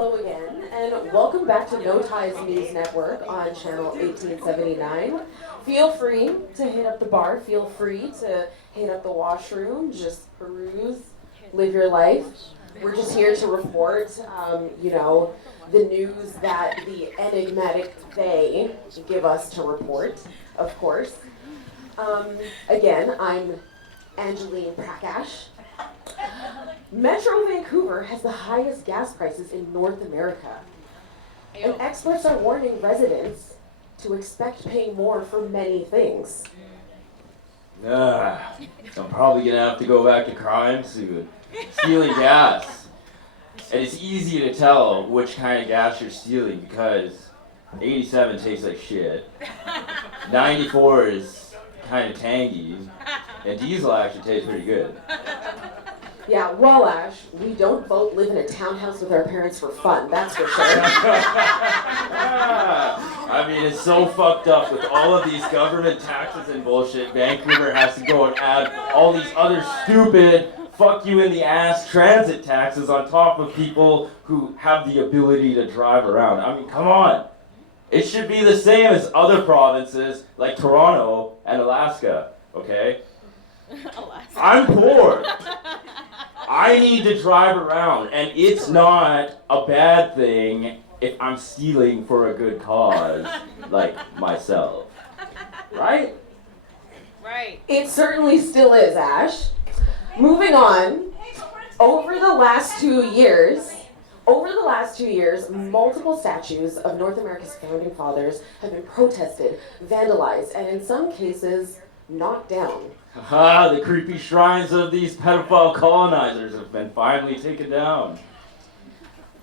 hello again, and welcome back to No Ties News Network on channel 1879. Feel free to hit up the bar, feel free to hit up the washroom, just peruse, live your life. We're just here to report, the news that the enigmatic they give us to report, of course. Again, I'm Angeline Prakash. Metro Vancouver has the highest gas prices in North America. And experts are warning residents to expect paying more for many things. I'm probably gonna have to go back to crime soon. Stealing gas. And it's easy to tell which kind of gas you're stealing because 87 tastes like shit. 94 is kind of tangy. And diesel actually tastes pretty good. Yeah, well, Ash, we don't both live in a townhouse with our parents for fun, that's for sure. I mean, it's so fucked up with all of these government taxes and bullshit. Vancouver has to go and add all these other stupid, fuck you in the ass transit taxes on top of people who have the ability to drive around. I mean, come on. It should be the same as other provinces like Toronto and Alaska, okay? Alaska. I'm poor. I need to drive around, and it's not a bad thing if I'm stealing for a good cause, like myself. Right? Right. It certainly still is, Ash. Moving on, over the last 2 years, multiple statues of North America's founding fathers have been protested, vandalized, and in some cases, knocked down. The creepy shrines of these pedophile colonizers have been finally taken down.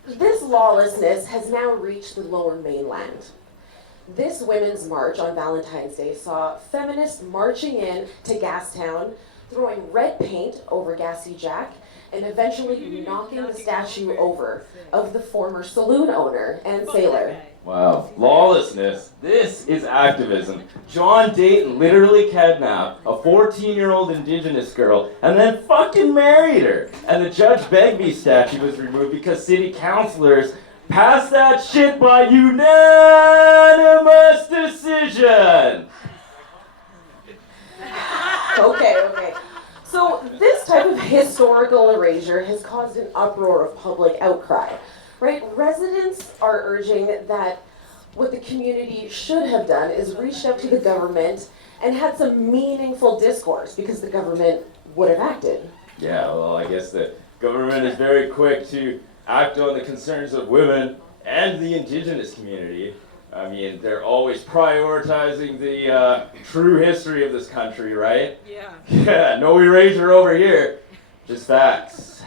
This lawlessness has now reached the Lower Mainland. This Women's March on Valentine's Day saw feminists marching in to Gastown, throwing red paint over Gassy Jack, and eventually knocking the statue over of the former saloon owner and sailor. Wow. Lawlessness. This is activism. John Dayton literally kidnapped a 14-year-old Indigenous girl and then fucking married her. And the Judge Begbie statue was removed because city councilors passed that shit by unanimous decision. Okay. So this type of historical erasure has caused an uproar of public outcry. Right? Residents are urging that what the community should have done is reached out to the government and had some meaningful discourse because the government would have acted. Yeah, well, I guess the government is very quick to act on the concerns of women and the Indigenous community. I mean, they're always prioritizing the true history of this country, right? Yeah. Yeah, no erasure over here. Just facts.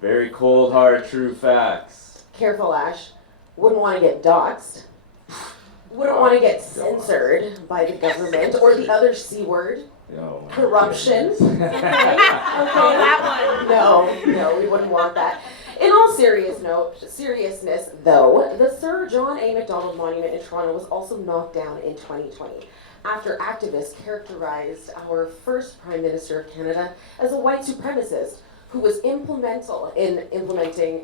Very cold, hard, true facts. Careful, Ash. Wouldn't want to get doxxed. Wouldn't want to get censored by the government or the other C word. No. Corruption. Oh, that one. No, we wouldn't want that. In all seriousness, though, the Sir John A. Macdonald Monument in Toronto was also knocked down in 2020 after activists characterized our first Prime Minister of Canada as a white supremacist who was instrumental in implementing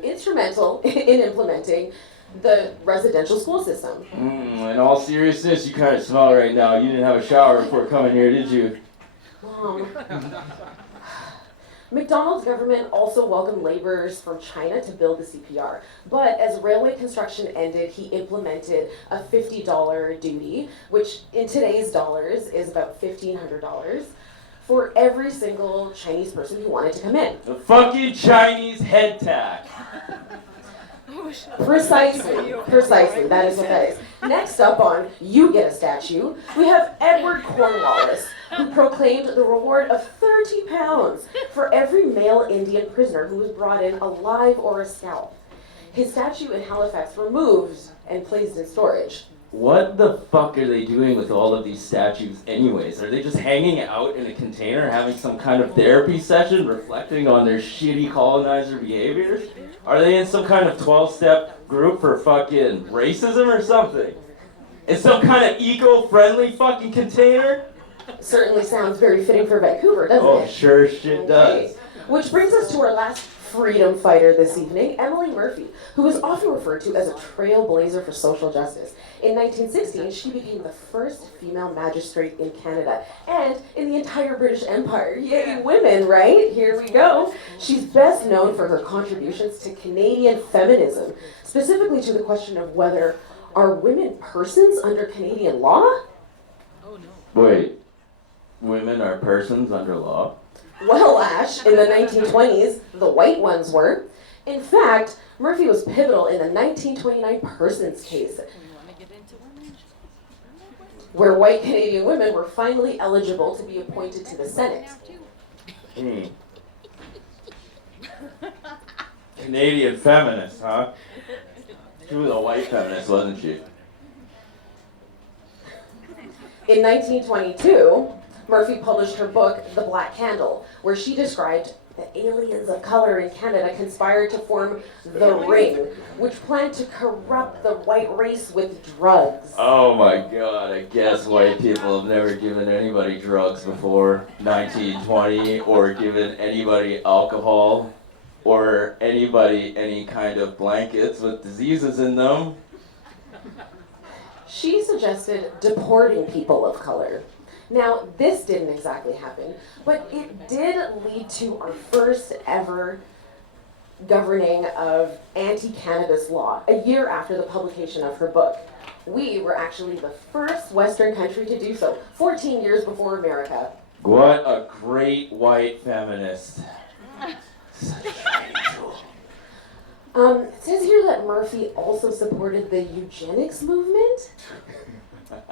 the residential school system. In all seriousness, you kind of smell right now. You didn't have a shower before coming here, did you? McDonald's government also welcomed laborers from China to build the CPR, but as railway construction ended, he implemented a $50 duty, which in today's dollars is about $1,500, for every single Chinese person who wanted to come in. The fucking Chinese head tax. Precisely, that is what that is. Next up on You Get a Statue, we have Edward Cornwallis, who proclaimed the reward of £30 for every male Indian prisoner who was brought in alive or a scalp. His statue in Halifax removed and placed in storage. What the fuck are they doing with all of these statues anyways? Are they just hanging out in a container having some kind of therapy session reflecting on their shitty colonizer behaviors? Are they in some kind of 12-step group for fucking racism or something? In some kind of eco-friendly fucking container? Certainly sounds very fitting for Vancouver, doesn't it? Oh, sure shit does. Which brings us to our last freedom fighter this evening, Emily Murphy, who is often referred to as a trailblazer for social justice. In 1916, she became the first female magistrate in Canada and in the entire British Empire. Yay, women, right? Here we go. She's best known for her contributions to Canadian feminism, specifically to the question of whether are women persons under Canadian law? Wait, women are persons under law? Well, Ash, in the 1920s, the white ones were. In fact, Murphy was pivotal in the 1929 Persons case, where white Canadian women were finally eligible to be appointed to the Senate. Canadian feminist, huh? She was a white feminist, wasn't she? In 1922, Murphy published her book, The Black Candle, where she described the aliens of color in Canada conspired to form the Ring, which planned to corrupt the white race with drugs. Oh my god, I guess white people have never given anybody drugs before 1920, or given anybody alcohol, or anybody any kind of blankets with diseases in them. She suggested deporting people of color. Now, this didn't exactly happen, but it did lead to our first ever governing of anti-cannabis law, a year after the publication of her book. We were actually the first Western country to do so, 14 years before America. What a great white feminist. Such a great tool. It says here that Murphy also supported the eugenics movement.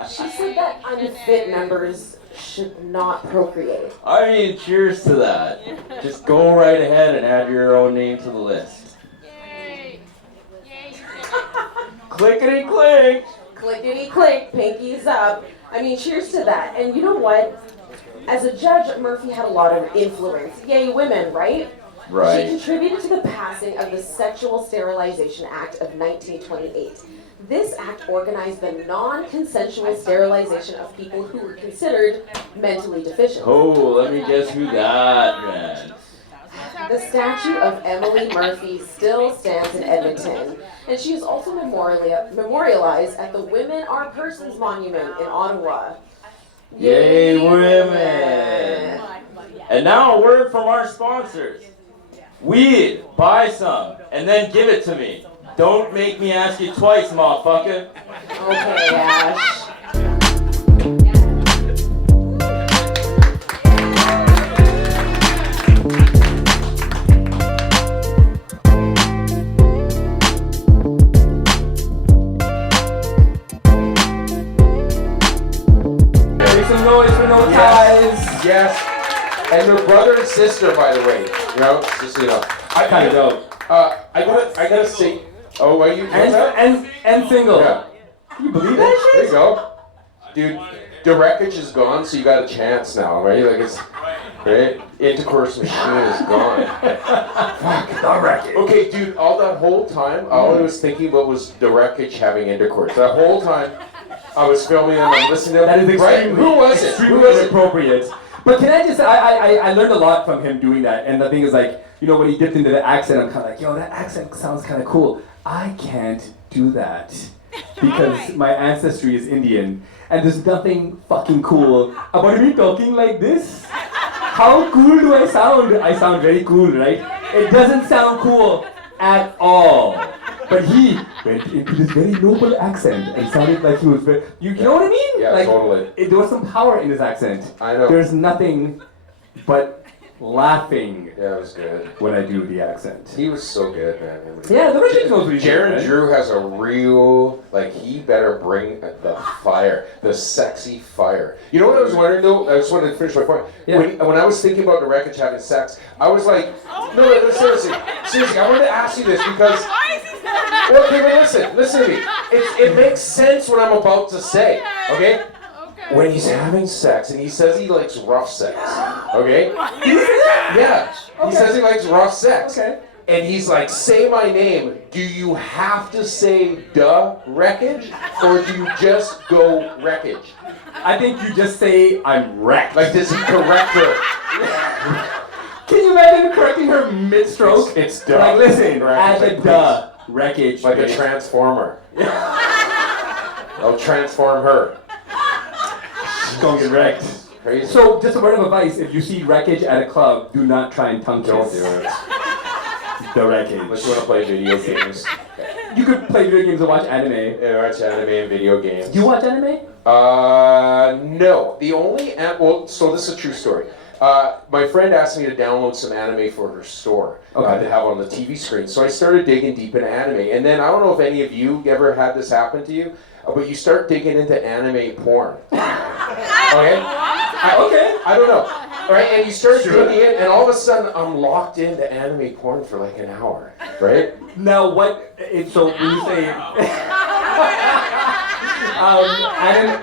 She said that unfit members should not procreate. I mean, cheers to that. Just go right ahead and add your own name to the list. Yay! Yay! Clickety click. Clickety click, pinkies up. I mean, cheers to that. And you know what? As a judge, Murphy had a lot of influence. Yay, women, right? She Right. contributed to the passing of the Sexual Sterilization Act of 1928. This act organized the non-consensual sterilization of people who were considered mentally deficient. Oh, let me guess who that meant. The statue of Emily Murphy still stands in Edmonton, and she is also memorialized at the Women Are Persons Monument in Ottawa. Yay, women! And now a word from our sponsors. Weed, buy some, and then give it to me. Don't make me ask you twice, motherfucker. Okay, Ash. Make some noise for No Ties. Yes. And your brother and sister, by the way. You know, just so you know. I kind of know. I gotta say. Oh, are you? And single. Yeah. Can you believe that There you shit? go, dude. The wreckage is gone, so you got a chance now, right? Like it's right. Intercourse machine is gone. Fuck The wreckage. Okay, dude. All that whole time, all I was thinking about was the wreckage having intercourse. That whole time, I was filming them and listening to them. That is right? extremely, Who was it? Who extremely was it? inappropriate. But can I just, I learned a lot from him doing that. And the thing is like, you know, when he dipped into the accent, I'm kind of like, yo, that accent sounds kind of cool. I can't do that because my ancestry is Indian. And there's nothing fucking cool about me talking like this. How cool do I sound? I sound very cool, right? It doesn't sound cool at all. But he went into this very noble accent and sounded like he was very, you know what I mean? Yeah, like, totally. There was some power in his accent. I know. There's nothing but laughing Yeah, it was good. when I do the accent. He was so good, man. Yeah, the British knows what he's doing, Jeren right? Drew has a real, like, he better bring the fire, the sexy fire. You know what I was wondering, though? I just wanted to finish my point. Yeah. When I was thinking about the wreckage having sex, I was like, no, seriously, I wanted to ask you this because, well, okay, but listen to me. It makes sense what I'm about to say, okay? When he's having sex, and he says he likes rough sex, okay? Yeah, he says he likes rough sex. Okay. And he's like, say my name. Do you have to say the wreckage? Or do you just go wreckage? I think you just say, I'm wrecked. Like, does he correct her? Can you imagine correcting her mid-stroke? It's duh. Like, listen, Wreckage, add the duh. Wreckage. Like a bitch. transformer. I'll transform her. She's gonna get wrecked. Crazy. So, just a word of advice, if you see wreckage at a club, do not try and tongue Don't kiss do it. the wreckage. Unless you want to play video games. You could play video games and watch anime. Yeah, watch anime and video games. Do you watch anime? No. The only so this is a true story. My friend asked me to download some anime for her store to have on the TV screen. So I started digging deep into anime. And then I don't know if any of you ever had this happen to you, but you start digging into anime porn. Okay? I don't know. Right? And you start digging in, and all of a sudden I'm locked into anime porn for like an hour. Right? Now, so when you say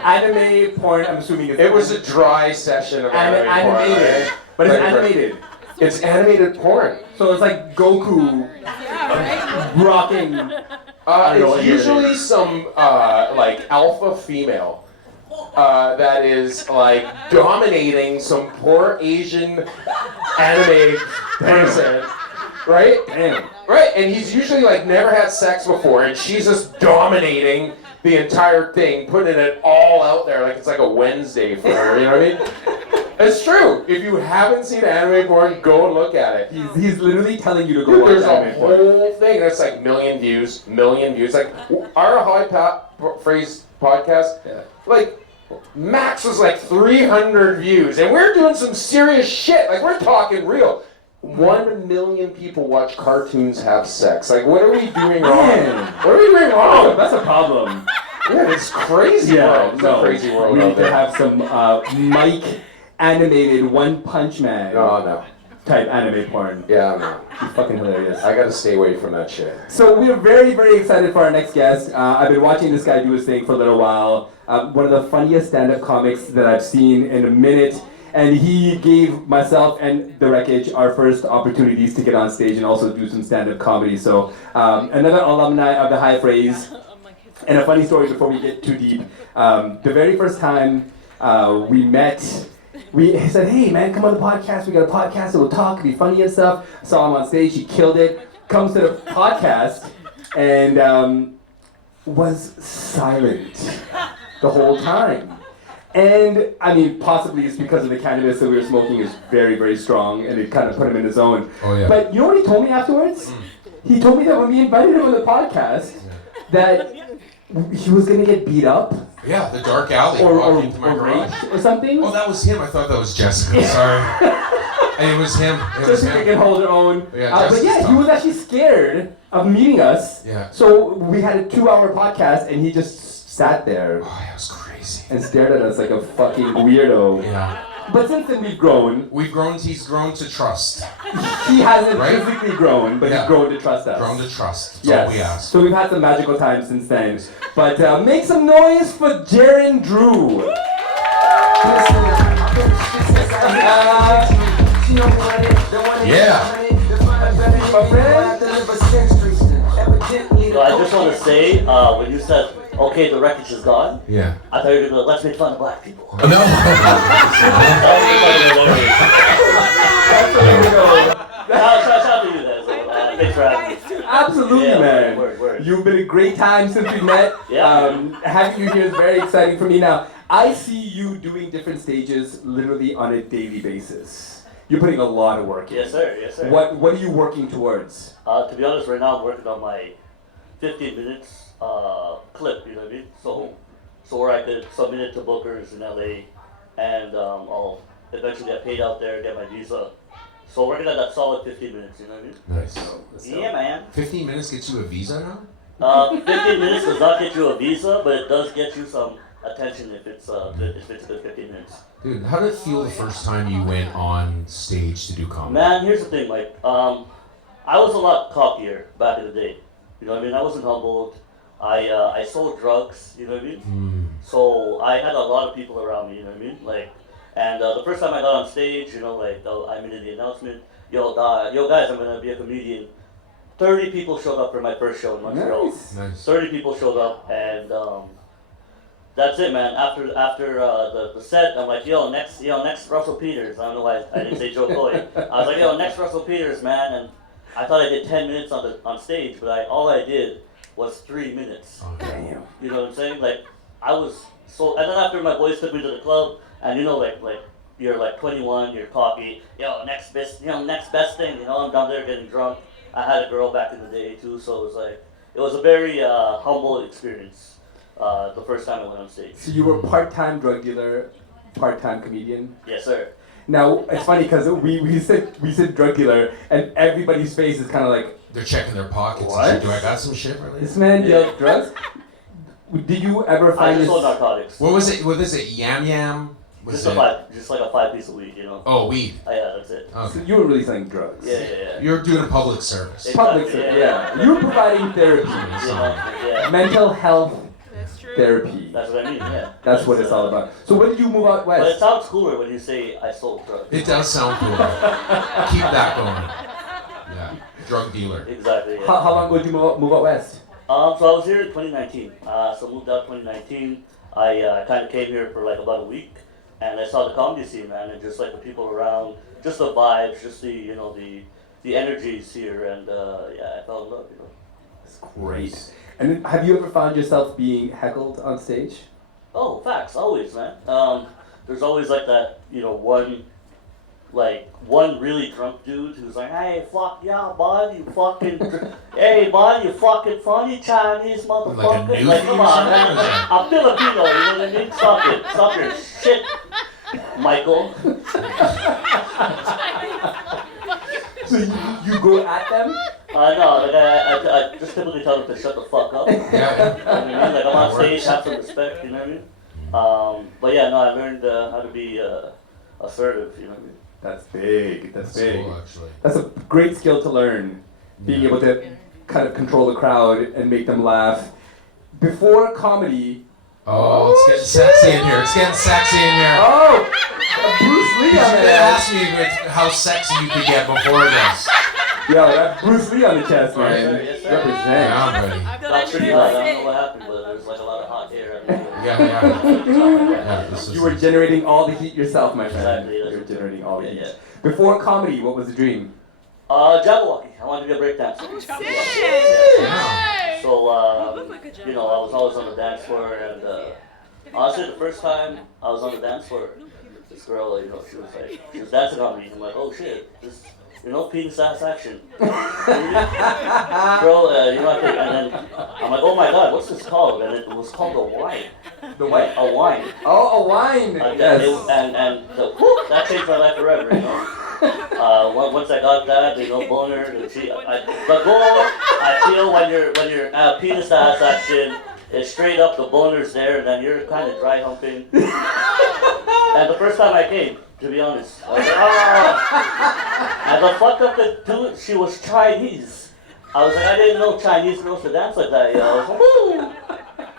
anime porn, I'm assuming it was a dry session of anime porn. Animated. Right? But it's animated. It's animated porn. So it's like Goku rocking. It's usually some like alpha female that is like dominating some poor Asian anime person, right? Damn. Right, and he's usually like never had sex before, and she's just dominating the entire thing, putting it all out there like it's like a Wednesday for her. You know what I mean? It's true. If you haven't seen anime porn, go and look at it. He's literally telling you to go Dude, watch there's a anime porn. whole thing that's like million views. Like our phrase podcast, like max was like 300 views, and we're doing some serious shit. Like we're talking real. 1 million people watch cartoons have sex. Like what are we doing wrong? What are we doing wrong? That's a problem. Yeah, it's crazy world. It's a crazy world We out need to there. have some Mike animated One Punch Man No. type anime porn. Yeah, no. He's fucking hilarious. I gotta stay away from that shit. So we are very, very excited for our next guest. I've been watching this guy do his thing for a little while. One of the funniest stand-up comics that I've seen in a minute. And he gave myself and the Wreckage our first opportunities to get on stage and also do some stand-up comedy. So another alumni of the High Phrase. And a funny story before we get too deep. The very first time we met, he said, "Hey man, come on the podcast. We got a podcast, so we'll talk, it'll be funny and stuff." Saw him on stage, he killed it. Comes to the podcast and was silent the whole time. And I mean, possibly it's because of the cannabis that we were smoking is very, very strong, and it kind of put him in his zone. Oh, yeah. But you know what he told me afterwards? He told me that when we invited him on the podcast, that he was gonna get beat up Yeah, the dark alley or walking into my garage. raped or something. Oh, that was him. I thought that was Jessica. Sorry. It was him. It was Jessica him. can hold her own. Yeah, But Jessica's yeah, he tough. was actually scared of meeting us. Yeah. So we had a 2-hour podcast, and he just sat there Oh, that was crazy. and stared at us like a fucking weirdo. Yeah. But since then we've grown. He's grown to trust. He hasn't Right? physically grown, but Yeah. he's grown to trust us. Grown to trust. That's Yes. all we ask. So we've had some magical times since then. But make some noise for Jeren Drew. Yeah. My friend. So I just want to say, when you said, okay, the Wreckage is gone, Yeah. I thought you were going to let's make fun of black people. No. Shout out to you guys. Thanks for having me. Absolutely, Yeah, man. word. You've been a great time since we met. Yeah. Having you here is very exciting for me now. I see you doing different stages literally on a daily basis. You're putting a lot of work in. Yes, sir. Yes, sir. What are you working towards? To be honest, right now I'm working on my 15 minutes clip, you know what I mean? So where I could submit it to bookers in LA, and I'll eventually get paid out there, get my visa. So working at that solid 15 minutes, you know what I mean? Nice. Yeah, man. 15 minutes gets you a visa now? 15 minutes does not get you a visa, but it does get you some attention if it's a good 15 minutes. Dude, how did it feel the first time you went on stage to do comedy? Man, here's the thing, Mike. I was a lot cockier back in the day. You know what I mean? I wasn't humbled. I sold drugs, you know what I mean? So I had a lot of people around me, you know what I mean? Like, and the first time I got on stage, you know, like I made the announcement, yo guys, I'm gonna be a comedian. 30 people showed up for my first show in Montreal. Nice. Nice. 30 people showed up, and that's it, man. After the set, I'm like, next Russell Peters. I don't know why I didn't say Joe Coy. I was like, next Russell Peters, man. And I thought I did 10 minutes on stage, but all I did was 3 minutes. Oh, Damn. You know what I'm saying? Like I was so. And then after my boys took me to the club, and like you're like 21, you're cocky. Next best thing. I'm down there getting drunk. I had a girl back in the day too, so it was a very humble experience. The first time I went on stage. So you were part-time drug dealer, part-time comedian? Yes, sir. Now, it's funny because we said drug dealer, and everybody's face is kind of like, They're checking their pockets. What? And shit. Do I got some shit for this later? man deals drugs? Did you ever I find just this? sold narcotics. What was it? What is it? Yam yam? Was Just like a 5-piece of weed, Oh, weed. Yeah, that's it. So Okay. you were really selling drugs? Yeah. You're doing a public service. Public Exactly, service, yeah. yeah. You were providing therapy. Yeah. Mental health That's true. therapy. That's what I mean, yeah. That's what it's all about. So when did you move out But it west? sounds cooler when you say I sold drugs. It does sound cool. Keep that going. Yeah. Drug dealer. Exactly, yeah. How long ago did you move out west? So I was here in 2019. So moved out 2019. I kind of came here for like about a week, and I saw the comedy scene, man, and just like the people around, just the vibes, just the energies here, and I fell in love, That's great. And then, have you ever found yourself being heckled on stage? Oh, facts, always, man. There's always like that, one really drunk dude who's like, hey, fuck yeah, bud, you fucking, hey, bud, you fucking funny Chinese motherfucker. Like a Like, newfie come or on, something, man. or is it- I'm Filipino, you know what I mean? Stop your shit, Michael. So you go at them? No, like I just typically tell them to shut the fuck up. You know Yeah. what I mean? Like I'm on That stage, works. have some respect, you know what I mean? But yeah, no, I learned how to be assertive, you know what I mean? That's big. That's That's big. cool, actually. That's a great skill to learn. Being able to kind of control the crowd and make them laugh. Before comedy. Oh, it's getting sexy in here. It's getting sexy in here. Oh, Bruce Lee You on should the have chest. asked me how sexy you could get before this. Yo, that's Bruce Lee on the chest, man. Yes, sir. Represent. Yeah, buddy. Got pretty hot. I don't know what happened, but there was like a lot of hot air. Yeah. This is You were generating all the heat yourself, my friend. Exactly, You that's were what- generating all the yeah, heat. Before comedy, what was the dream? Jabberwocky. I wanted to be a breakdancer. Yeah. So, I was always on the dance floor, and honestly, the first time I was on the dance floor, this girl, she was dancing on me. I'm like, oh shit, this, penis ass action. Girl, I think, and then I'm like, oh my god, what's this called? And it was called a wine. The what? A wine. Oh, a wine. Yes. That changed my life forever, once I got that, boner, the goal, I feel when you're penis ass action, is straight up, the boner's there, and then you're kind of dry humping. And the first time I came, to be honest, I was like, oh. And the fuck up the dude, she was Chinese. I was like, I didn't know Chinese girls could dance like that, I was like, woo!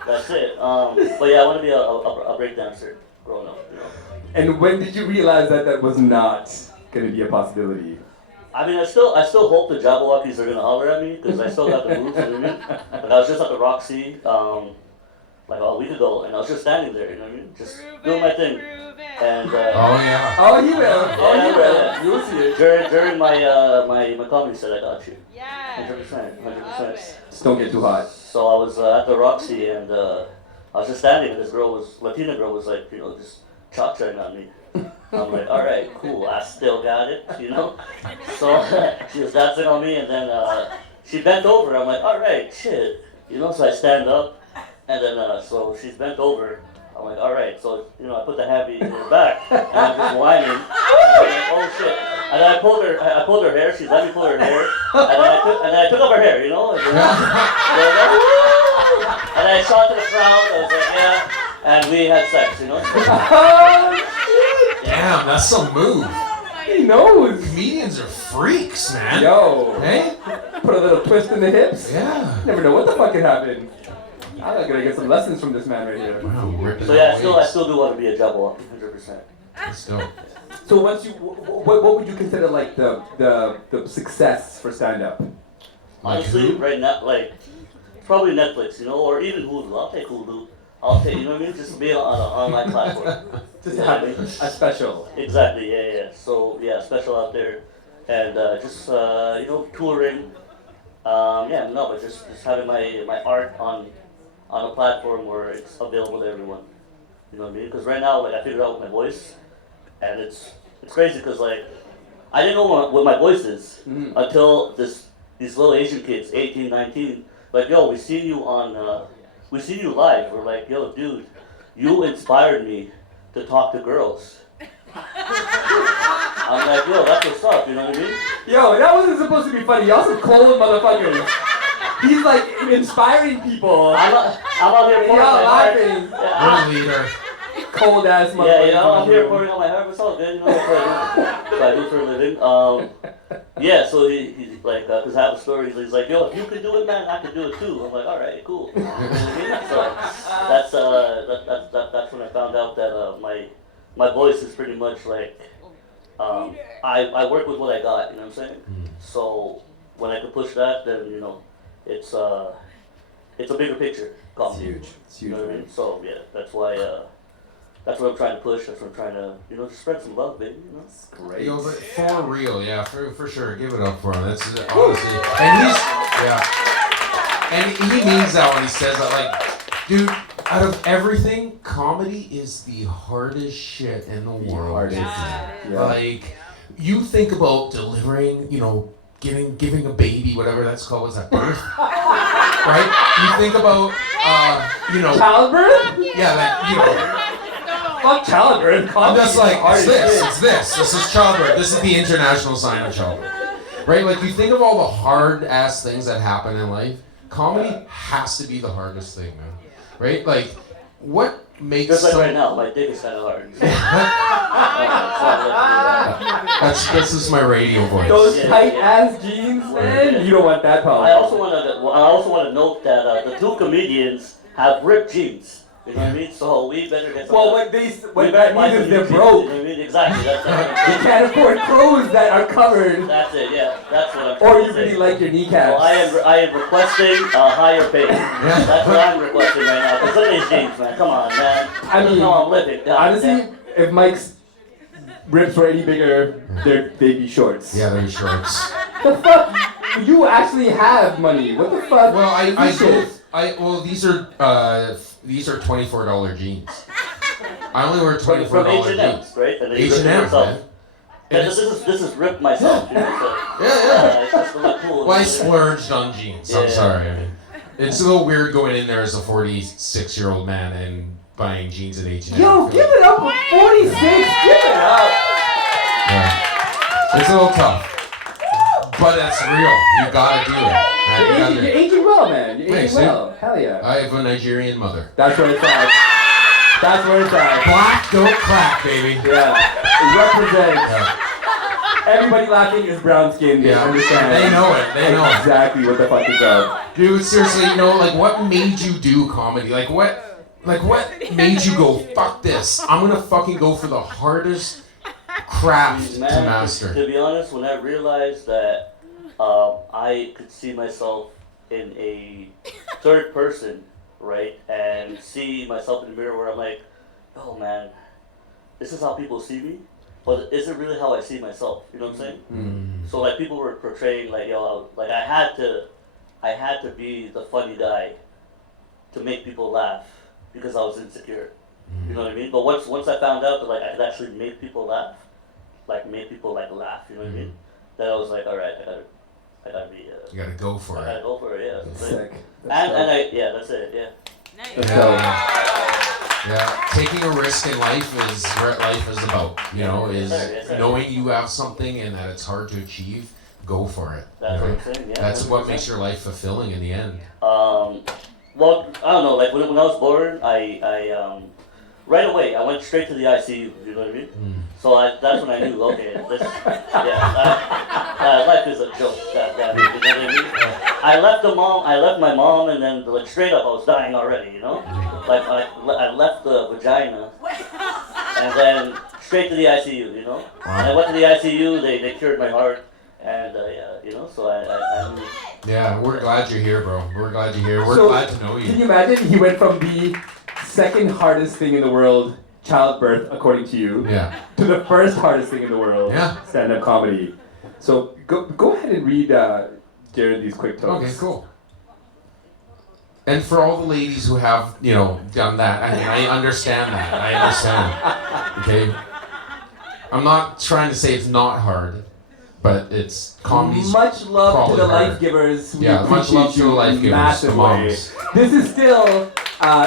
That's it. But yeah, I want to be a break dancer growing up, And when did you realize that that was not going to be a possibility? I mean, I still hope the Jabberwockies are gonna holler at me because I still got the moves. You know what I mean? But I was just at the Roxy like a week ago, and I was just standing there. You know what I mean? Just doing my thing. And Oh, yeah. Oh, he will. Yeah. You'll see it. during my comedy set, I got you. Yeah. 100%. Just don't get too hot. So I was at the Roxy, and I was just standing, and this Latina girl was like, just cha-chaing on me. I'm like, all right, cool, I still got it, So she was dancing on me, and then she bent over. I'm like, all right, shit, So I stand up, and then so she's bent over. I'm like, all right, so I put the hand in her back, and I'm just whining. And I'm like, oh shit! And then I pulled her hair. She let me pull her hair, and then I took up her hair, And then I shot to the crowd. I was like, yeah, and we had sex, Damn, that's some move. He knows. Comedians are freaks, man. Yo. Hey? Put a little twist in the hips. Yeah. Never know what the fuck could happen. I'm gonna get some lessons from this man right here. Wow, ripping So yeah, out I waves. still do want to be a Jabberwocky, 100%. That's dope. So once you, what would you consider like the success for stand up? Like Honestly, who? right now, probably Netflix, or even Hulu. I'll take Hulu. I'll take, you know what I mean? Just be on an online platform. Just have a special. Exactly, yeah. So, yeah, special out there. And just, you know, touring. But just having my art on a platform where it's available to everyone. You know what I mean? Because right now, like, I figured out my voice. And it's crazy because, like, I didn't know what my voice is until these little Asian kids, 18, 19, like, yo, we seen you live. We're like, yo, dude, you inspired me to talk to girls. I'm like, yo, that's what's up, you know what I mean? Yo, that wasn't supposed to be funny. Y'all some cold motherfuckers. He's like inspiring people. I'm out here pouring Y'all my heart. laughing. Yeah, We're a leader. Cold ass motherfuckers. yeah, you know, I'm here pouring out my heart. It's all good, you know, that's what I do for a living. Yeah, so he's like, because I have a story, he's like, yo, if you can do it, man, I can do it too. I'm like, all right, cool. You know what I mean? So that's when I found out that my voice is pretty much like, I work with what I got, you know what I'm saying? So when I can push that, then, you know, it's a bigger picture. It's huge. It's huge. You know what I mean? So yeah, that's why. That's what I'm trying to push. That's what I'm trying to, you know, just spread some love, baby. You know? That's great. Yo, but for real, yeah, for sure. Give it up for him. That's honestly, and he means that when he says that. Like, dude, out of everything, comedy is the hardest shit in the world. Yeah. Like, you think about delivering, you know, giving a baby, whatever that's called, what's that, birth? Right? You think about, you know, Childbirth? yeah, like, you know. Fuck childbirth. I'm just like, Hard it's as shit. this. This is childbirth. This is the international sign of childbirth. Right? Like, you think of all the hard-ass things that happen in life, comedy has to be the hardest thing, man. Right? Like, what makes just like right now, my dick is kind of hard. This is my radio voice. Those tight ass jeans, man. You don't want that problem. I also want to note that the two comedians have ripped jeans. You know what I mean? So we better get some. Well, what that means is they're broke. You know what I mean? Exactly. That's You can't afford clothes that are covered. That's it. Yeah, that's what I'm. Or trying you to really say. like your kneecaps. Well, I am requesting a higher pay. That's what I'm requesting right now. Cause look at these jeans, man. Come on, man. I mean, no, I'm living. honestly, if Mike's ribs were any bigger, they'd be shorts. Yeah, they're shorts. The fuck? You actually have money. What the fuck? Well, these are $24 jeans. I only wear $24 from H&M, jeans. right? And then H&M, man. Yeah, this is ripped myself. You know, so, Yeah. it's just to look cool. Well, I splurged on jeans. I'm Yeah. sorry. I mean, it's a little weird going in there as a 46-year-old man and buying jeans at H&M. Yo, give it up for 46. Give it up. Yeah. It's a little tough. But that's real. You gotta do it. You're aging well, man. You're Thanks, aging well. Hell yeah. I have a Nigerian mother. That's where it's at. That's where it's at. Black don't crack, baby. Yeah. It represents. Yeah. Everybody laughing is brown skinned. They understand. They know it. They know exactly what the fuck is up. Dude, seriously, you know, like, what made you do comedy? Like, what made you go, fuck this? I'm gonna fucking go for the hardest craft to master. To be honest, when I realized that I could see myself in a third person, right, and see myself in the mirror where I'm like, oh man, this is how people see me, but is it really how I see myself? You know what I'm saying? Mm. So like people were portraying like, yo, like I had to be the funny guy to make people laugh because I was insecure. You know what I mean? But once I found out that like I could actually make people laugh, like make people like laugh, you know what I mean? Then I was like, all right, I gotta be. You gotta go for I it. gotta go for it. Yeah. That's sick. That's it. Yeah. That's dope. Yeah, taking a risk in life is what life is about. You know, is Yes, sir. knowing you have something and that it's hard to achieve. Go for it. That's you know? what I'm saying. Yeah. That's what 100%. makes your life fulfilling in the end. Well, I don't know. Like when I was born, I right away I went straight to the ICU. You know what I mean? So that's when I knew. Okay, life is a joke. God damn it, you know what I mean? I left my mom, and then like straight up, I was dying already. You know, like I left the vagina, and then straight to the ICU. You know, and I went to the ICU. They cured my heart, and you know, so I knew. Yeah, we're glad you're here, bro. We're glad you're here. We're So, glad to know Can you. you imagine? He went from the second hardest thing in the world, childbirth, according to you, Yeah. to the first hardest thing in the world, Yeah. stand-up comedy. So go ahead and read Jeren these quick talks. Okay, cool. And for all the ladies who have, done that, I mean, I understand that. I understand. Okay? I'm not trying to say it's not hard, but it's comedy's Much love to probably the harder. life givers. We Yeah, much love to appreciate the you life in givers, massive the moms. way. This is still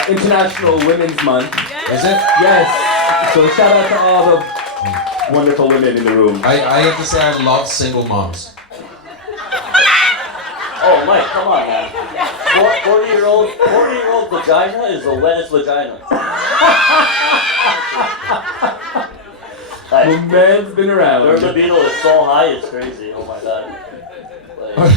International Women's Month. Is it? Yes. So shout out to all the wonderful women in the room. I have to say I love single moms. Oh, Mike, come on, man. 40-year-old vagina is the wettest vagina. The man's been Their around. libido is so high, it's crazy. Oh my god. Like,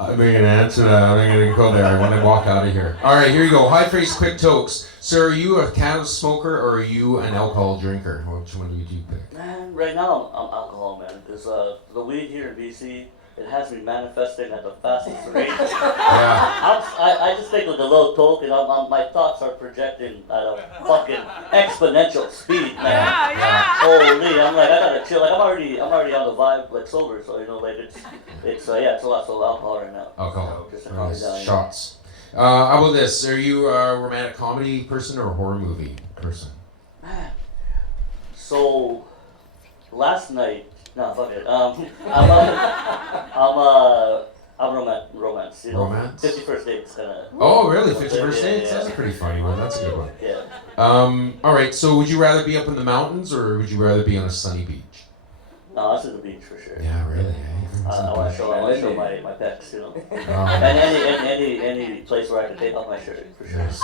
I'm going to answer that. I'm going to go there. I want to walk out of here. All right, here you go. High phrase, quick tokes. Sir, are you a cannabis smoker or are you an alcohol drinker? Which one do you pick? man, right now I'm alcohol, man. Because the weed here in BC, it has me manifesting at the fastest rate. Yeah. I just take like a little toke and my thoughts are projecting at a fucking exponential speed, man. Holy, I'm like, I gotta chill. Like I'm already on the vibe, like sober. So like it's a lot of alcohol right now. Alcohol. Just to calm me down. Shots. How about this? Are you a romantic comedy person or a horror movie person? So last night, no, fuck it. I'm romance. Romance? 51st dates kind of. Oh, really? 51st Yeah, Dates? yeah. That's a pretty funny one. That's a good one. Yeah. All right. So, would you rather be up in the mountains or would you rather be on a sunny beach? No, that's at the beach for sure. Yeah, really. I want to show my pecs, And Um, any place where I can take off my shirt for sure. yes.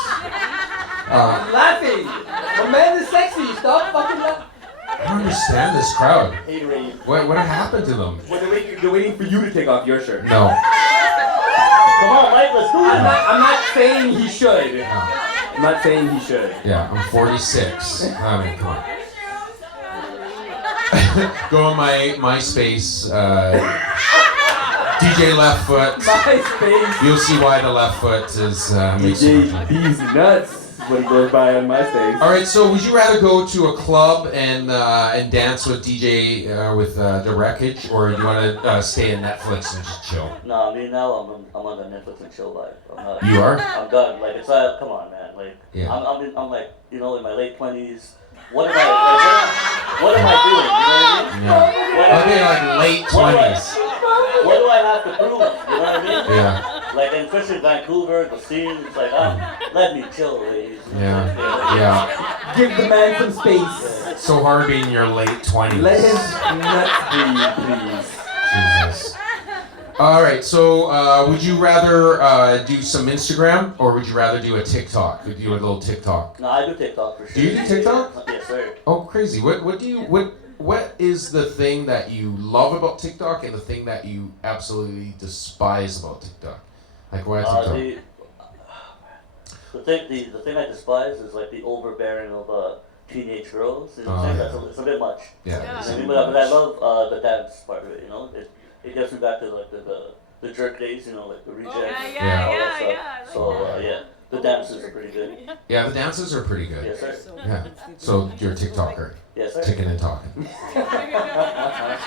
I'm laughing. The man is sexy. Stop fucking laughing. I don't understand this crowd. Hey, Ray. What happened to them? Well, they're waiting for you to take off your shirt. No. Come on, Mike, let's do it. I'm not saying he should. No. I'm not saying he should. Yeah, I'm 46. I mean, come on. Go on my MySpace, DJ Left Foot. MySpace. You'll see why the left foot is makes so much DJ D's nuts when it goes by on MySpace. All right, so would you rather go to a club and dance with DJ with the Wreckage, or do you want to stay in Netflix and just chill? No, me now I'm on the Netflix and chill vibe. I'm not. You are? I'm done. Like it's come on, man. Like Yeah. I'm like in my late 20s. What am I doing? You know what I mean? Yeah. Okay, like late 20s. What do I have to prove? You know what I mean? Yeah. Like in especially Vancouver, the scene. It's like let me chill, ladies. Yeah. Yeah. Give the man some space. It's so hard being in your late 20s. Let his nuts breathe, please. Jesus. All right, so would you rather do some Instagram or would you rather do a TikTok? Would you do a little TikTok? No, I do TikTok for sure. Do you do TikTok? Yes, sir. Oh, crazy. What is the thing that you love about TikTok and the thing that you absolutely despise about TikTok? Like why TikTok? The thing I despise is like the overbearing of teenage girls. You know what I'm saying? It's a bit much. Yeah. You know what I mean? But I love the dance part of it. It gets me back to like the jerk days. Like the rejects. And all that stuff. So the dances are pretty good. Yeah, the dances are pretty good. Yes, sir. Yeah. So you're a TikToker. Yes, sir. Ticking and talking. All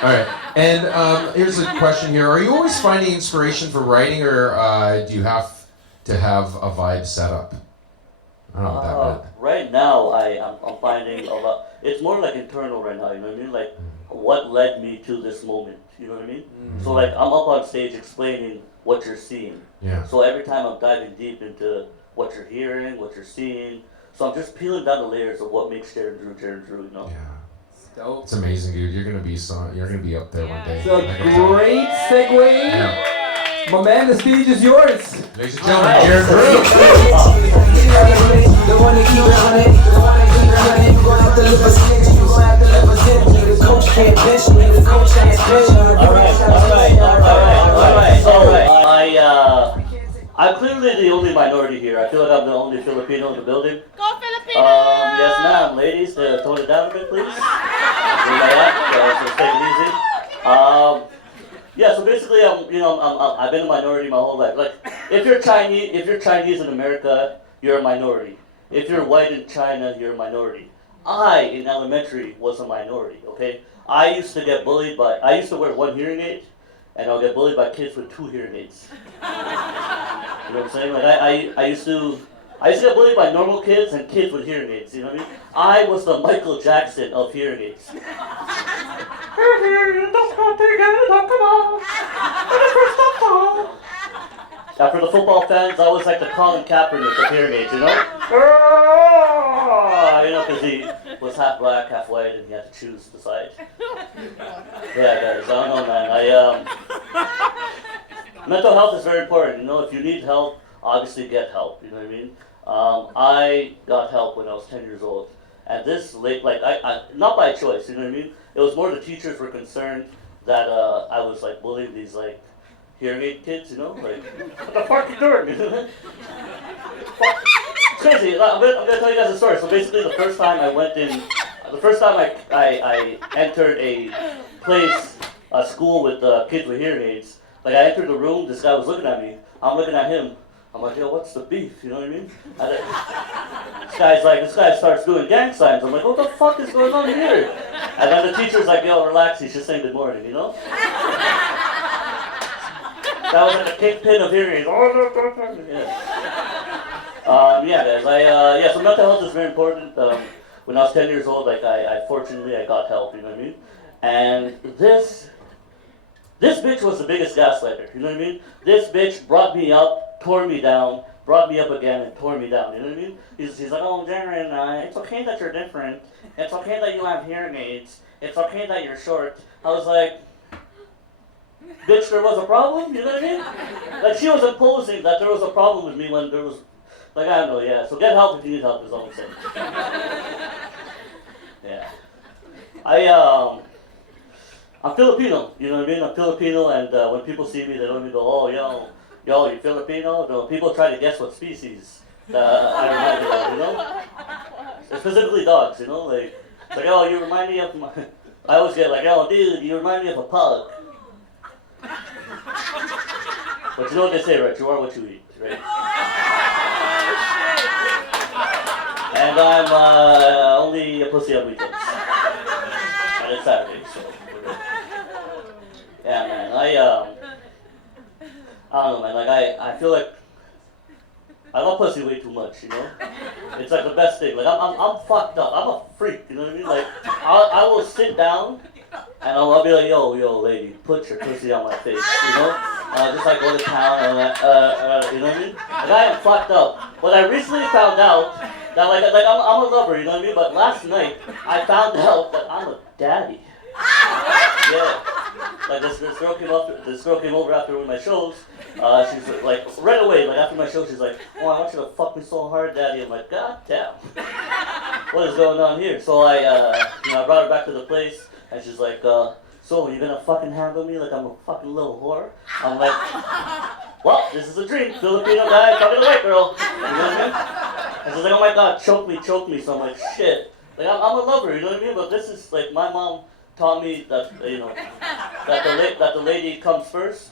right. And here's a question here. Are you always finding inspiration for writing or do you have to have a vibe set up? I don't know what that meant. Right now, I'm finding a lot. It's more like internal right now. You know what I mean? Like what led me to this moment. You know what I mean? So like I'm up on stage explaining what you're seeing. Yeah. So every time I'm diving deep into what you're hearing, what you're seeing. So I'm just peeling down the layers of what makes Jeren Drew. Yeah. Dope. It's amazing, dude. You're gonna be up there one day. It's a I can tell. great segue. Yeah. My man, the stage is yours. Ladies and gentlemen, Jeren Drew. The one that keep it on it, you gon' have to live a sketch, you gon' have to live a sketch. The coach can't bench me, the coach can't bench me. All right. So I'm clearly the only minority here. I feel like I'm the only Filipino in the building. Go Filipinos! Yes, ma'am. Ladies, tone it down a bit, please. So take it easy. Yeah. So basically, I've been a minority my whole life. Like, if you're Chinese in America, you're a minority. if you're white in China, you're a minority. I, in elementary, was a minority, okay? I used to wear one hearing aid, and I'll get bullied by kids with 2 hearing aids. You know what I'm saying? Like, I used to get bullied by normal kids and kids with hearing aids, you know what I mean? I was the Michael Jackson of hearing aids. Now for the football fans, I was like the Colin Kaepernick of hearing aids, you know? You know, because he was half black, half white, and he had to choose the side. Yeah, guys, I don't know, man. Mental health is very important, you know? If you need help, obviously get help, you know what I mean? I got help when I was 10 years old. And this, I not by choice, you know what I mean? It was more the teachers were concerned that I was, like, bullying these, like, hearing aid kids, you know? Like, what the fuck are you doing? It's crazy. I'm gonna tell you guys a story. So basically the first time I entered a school with kids with hearing aids, like I entered the room, this guy was looking at me, I'm looking at him, I'm like, yo, what's the beef? You know what I mean? This guy starts doing gang signs. I'm like, what the fuck is going on here? And then the teacher's like, yo, relax, he's just saying good morning, you know? That was like a kingpin of hearing aids. So mental health is very important. When I was 10 years old, like fortunately I got help, you know what I mean? And this bitch was the biggest gaslighter, you know what I mean? This bitch brought me up, tore me down, brought me up again and tore me down, you know what I mean? He's like, oh, Jeren, it's okay that you're different. It's okay that you have hearing aids. It's okay that you're short. I was like, bitch, there was a problem, you know what I mean? Like, she was imposing that there was a problem with me when there was, like, I don't know, yeah. So get help if you need help is all I'm saying. Yeah. I'm Filipino, you know what I mean? I'm Filipino, and when people see me, they don't even go, oh, yo, you Filipino? No, people try to guess what species I remind you of, you know? Specifically dogs, you know? Like, it's like, oh, you remind me of my... I always get like, oh, dude, you remind me of a pug. But you know what they say, right? You are what you eat, right? And I'm only a pussy on weekends. And it's Saturday, so we're good. Yeah, man. I don't know, man. Like, I feel like I love pussy way too much, you know? It's like the best thing. Like, I'm fucked up. I'm a freak, you know what I mean? Like, I will sit down and I'll be like, yo, lady, put your pussy on my face, you know? Just like go to town and you know what I mean? Like, I am fucked up. But I recently found out that like I'm a lover, you know what I mean? But last night I found out that I'm a daddy. Yeah. Like this girl came over after one of my shows. She's like right away, like after my show, she's like, oh, I want you to fuck me so hard, daddy. I'm like, god damn. What is going on here? So I brought her back to the place. And she's like, so you gonna fucking handle me like I'm a fucking little whore? I'm like, well, this is a dream. Filipino guy talking to a white girl. You know what I mean? And she's like, oh my god, choke me. So I'm like, shit. Like, I'm a lover, you know what I mean? But this is, like, my mom taught me that, you know, that the lady comes first,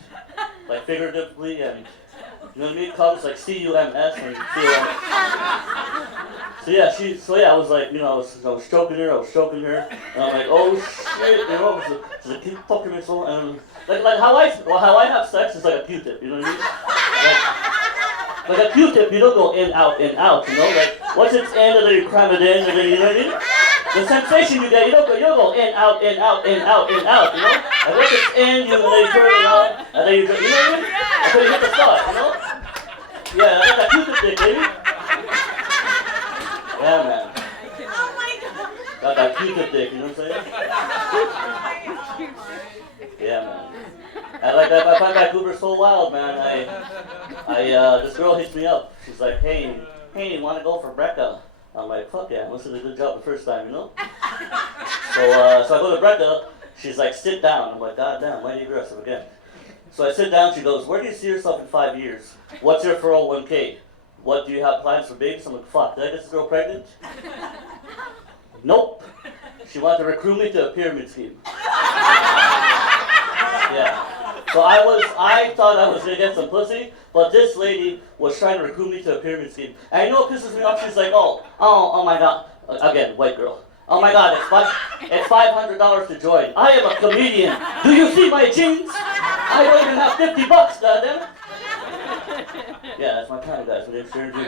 like, figuratively, and, you know what I mean? Comes, like, C-U-M-S, and C-U-M-S. So yeah, I was like, you know, I was stroking her, and I'm like, oh shit, you know, she's like, keep fucking me so, and like how I have sex is like a Q-tip, you know what I mean? Like a Q-tip, you don't go in, out, you know, like once it's in, and then you cram it in, and then you know what I mean? The sensation you get, you don't go in, out, you know? And once it's in, you turn it around, and then you know what I mean? Until you hit the spot, you know? Yeah, that's a Q-tip dick, baby. Yeah, man. Oh my god. Got that Q-tip dick, you know what I'm saying? Yeah, man. And like I find Vancouver so wild, man. This girl hits me up. She's like, hey, wanna go for Brecca? I'm like, fuck yeah, I must have done a good job the first time, you know? So I go to Brecca. She's like, sit down. I'm like, god damn, why are you aggressive again? So I sit down. She goes, where do you see yourself in 5 years? What's your 401k? What, do you have plans for babies? I'm like, fuck, did I get this girl pregnant? Nope. She wanted to recruit me to a pyramid scheme. Yeah. So So I thought I was gonna get some pussy, but this lady was trying to recruit me to a pyramid scheme. And you know what pisses me off? She's like, oh my God. Again, white girl. Oh my God, it's $500 to join. I am a comedian. Do you see my jeans? I don't even have $50, goddammit. Yeah, that's my kind of guys. My name's Jeren Drew.